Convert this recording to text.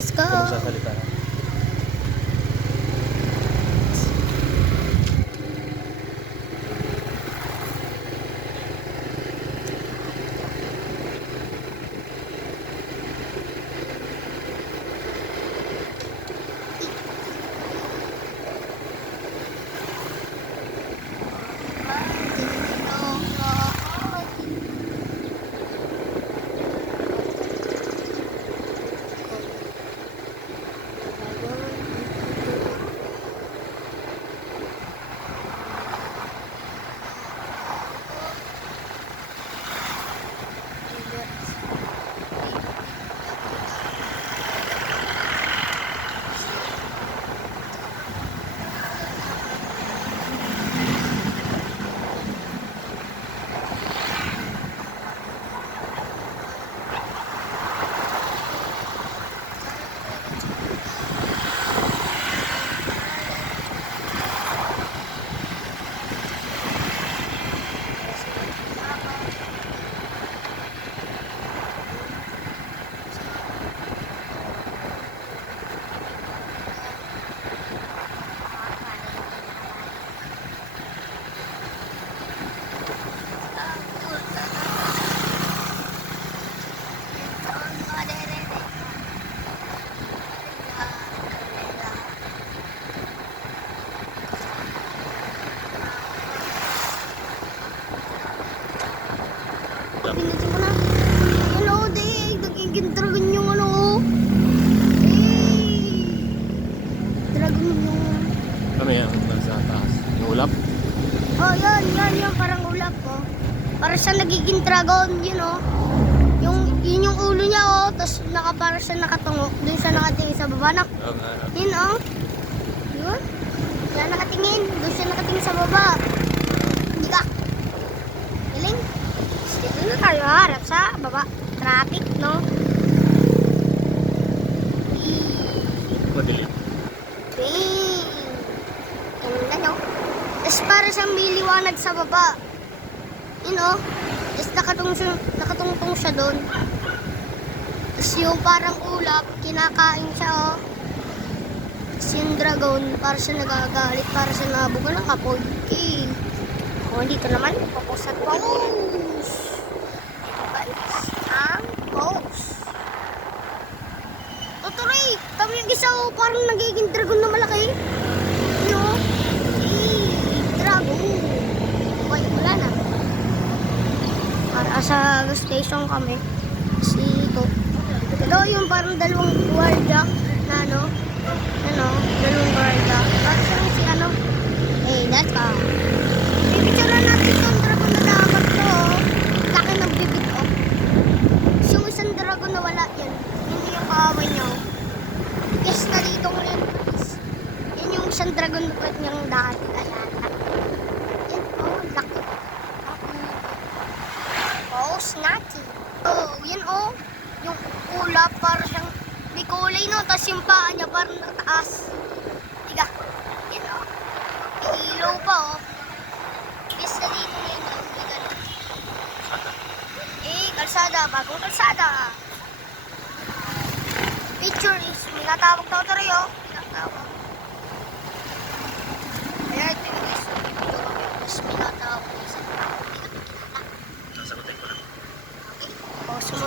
Let's go. Magsasalita na. Pinutin ko na. Ano, day. Nagiging dragon yung ano. Dragon yung... Ano yan? Nasa taas. Yung ulap? Oh, yan. Parang ulap, oh. Para siya nagiging dragon, yun, oh. Yun yung ulo niya, oh. Tapos para siya nakatungo. Doon siya nakatingin sa baba. Yun, oh. Yun. Siya nakatingin. Doon siya nakatingin sa baba. Hindi ka. Galing. Dito na tayo harap sa baba. Traffic, no? Madilim. Ganda, no? Tapos para siyang may liwanag sa baba. Yun, oh. Tapos nakatungtong siya doon. Tapos yung parang ulap, kinakain siya, oh. Tapos yung dragon, para siya nagagalit, para siya nabuka ng apoy. Okay. O, dito naman, papos at pose. Ang pose. Tutuloy, kami yung isa, oh, parang nagiging dragon na malaki. Ano? Dragon. Okay, wala na. Para sa gas station kami. Kasi ito. Ito yung parang dalawang guardia na dalawang guardia. Para siyang si ano. That's all. Pipicturean natin yung dragon na dapat to, oh. Laki ng bibig, oh. Yung isang dragon na wala yan. Yun yung kaaway niya, oh. Yes, na dito ko yan. Yun yung isang dragon na niyang dati. Ayan. Yan, oh, laki. Oh, snatchy. Oh, yan, oh. Yung ulap, para siyang may kulay, no. Tapos yung paa niya parang nataas. Tiga. Yan, oh. Ilaw pa, oh. Yes, na dito na yun, oh. Kalsada. Bagong kalsada. Picture is, may natawag na ito rin, oh. Natawag. Ayan, ito is, mas may natawag. Sasagutin ko lang. Okay. Pause mo.